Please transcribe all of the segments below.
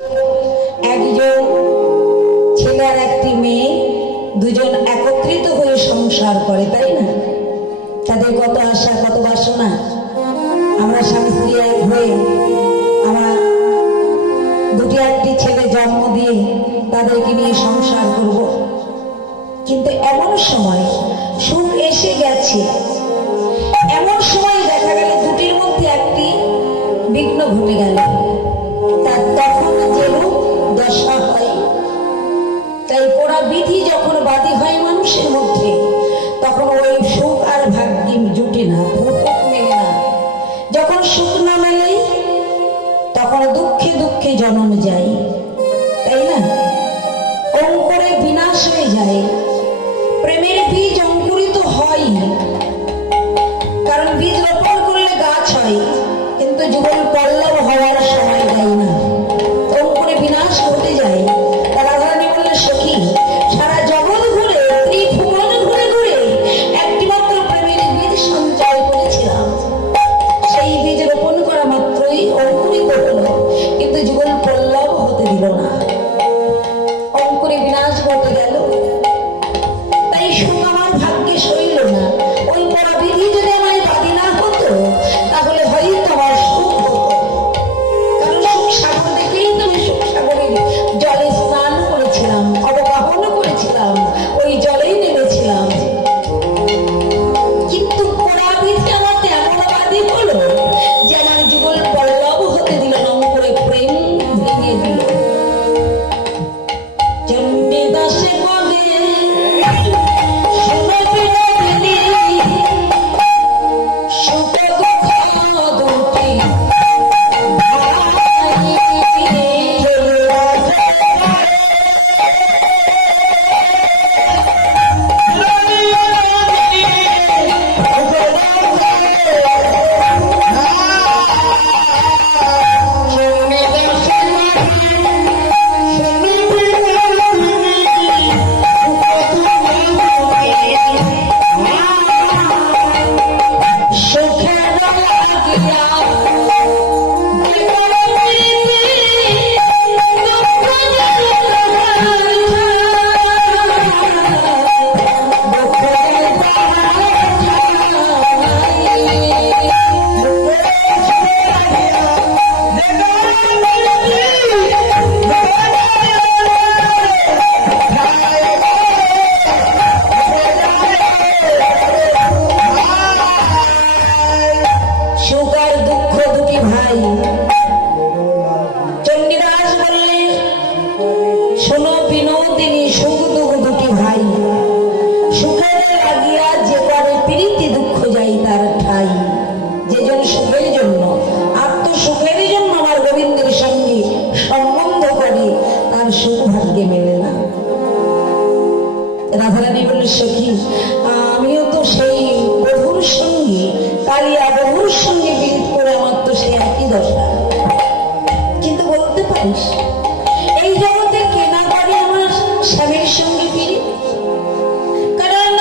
একজন ছেলে আর একটি মেয়ে দুজন একত্রিত হয়ে সংসার করে, তাই না? তাদের কত আশা, কত বাসনা, আমরা স্বামী স্ত্রী এক হয়ে আমরা দুটি একটি ছেলে জন্ম দিয়ে তাদেরকে নিয়ে সংসার করব। কিন্তু এমন সময় সুখ এসে গেছে, এমন সময় দেখা গেল দুটির মধ্যে একটি বিঘ্ন ঘটে গেল। তার তখন যেরূপ দশা হয়, তাই পোড়া বিধি যখন বাদী হয় মানুষের মধ্যে, তখন ওই সুখ আর ভাগ্য জুটে না, সুখ মেলে না। যখন সুখ না মেলে তখন দুঃখে দুঃখে জন্ম যায়, তাই না? অঙ্কুরে বিনাশ হয়ে যায়। প্রেমের বীজ অঙ্কুরিত হয়, কারণ বীজ রোপণ করলে গাছ হয়, কিন্তু যুগল পল্লব হওয়ার সময় দেয় না, অঙ্কুরে বিনাশ ঘটে যায়। রাধারানী বললে, সখী সারা জগৎ ঘুরে, ত্রিভুবন ঘুরে ঘুরে একটি মাত্র প্রেমের বীজ সঞ্চয় করেছিলাম, সেই বীজ রোপণ করা মাত্রই অঙ্কুরিত হলো, কিন্তু যুগল পল্লব হতে দিল না, অঙ্কুরে বিনাশ ঘটে গেল। তাই সুখ আমার ভাগ্যে সইল না। ওই পরা বিধি যদি আমার বাদী না হতো, তাহলে হয়তো আমার সুখ হতো। কারণ সুখ সাগর দেখেই তো আমি সুখ সাগরের জলে স্নান করেছিলাম, অবগাহন করেছিলাম, ওই জলেই নেমেছিলাম। কিন্তু পরা বিধি আমার এমন বাদী হলো যে আমার যুগল পল্লব হতে দিল না, করে প্রেম ভেঙে দিল। চণ্ডীদাসে বলে রাধারানী বলল, সখী আমিও তো সেই বধুর সঙ্গে, কালিয়া বধুর সঙ্গে বিরোধ করে আমার তো সেই একই দশা। কিন্তু বলতে পারিস এই জগতে কেনা পারে আমার স্বামীর সঙ্গে ফিরে? কারণ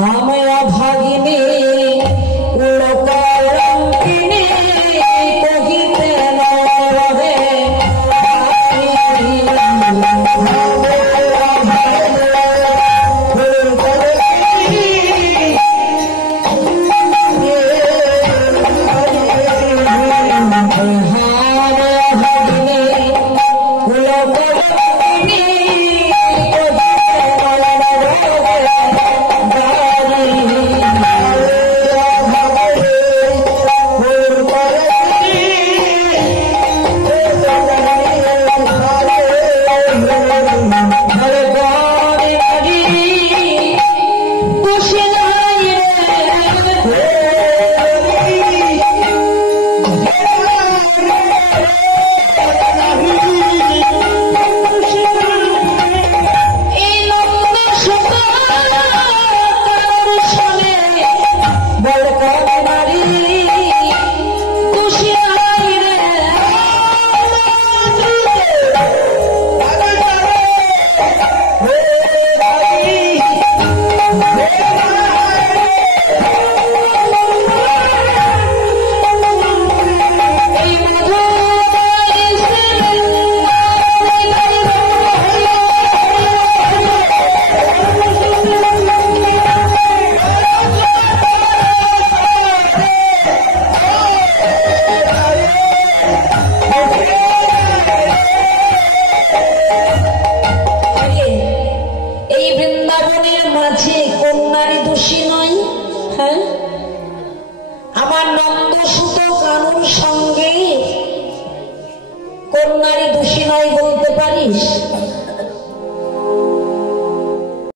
हम अभागिनी उड़का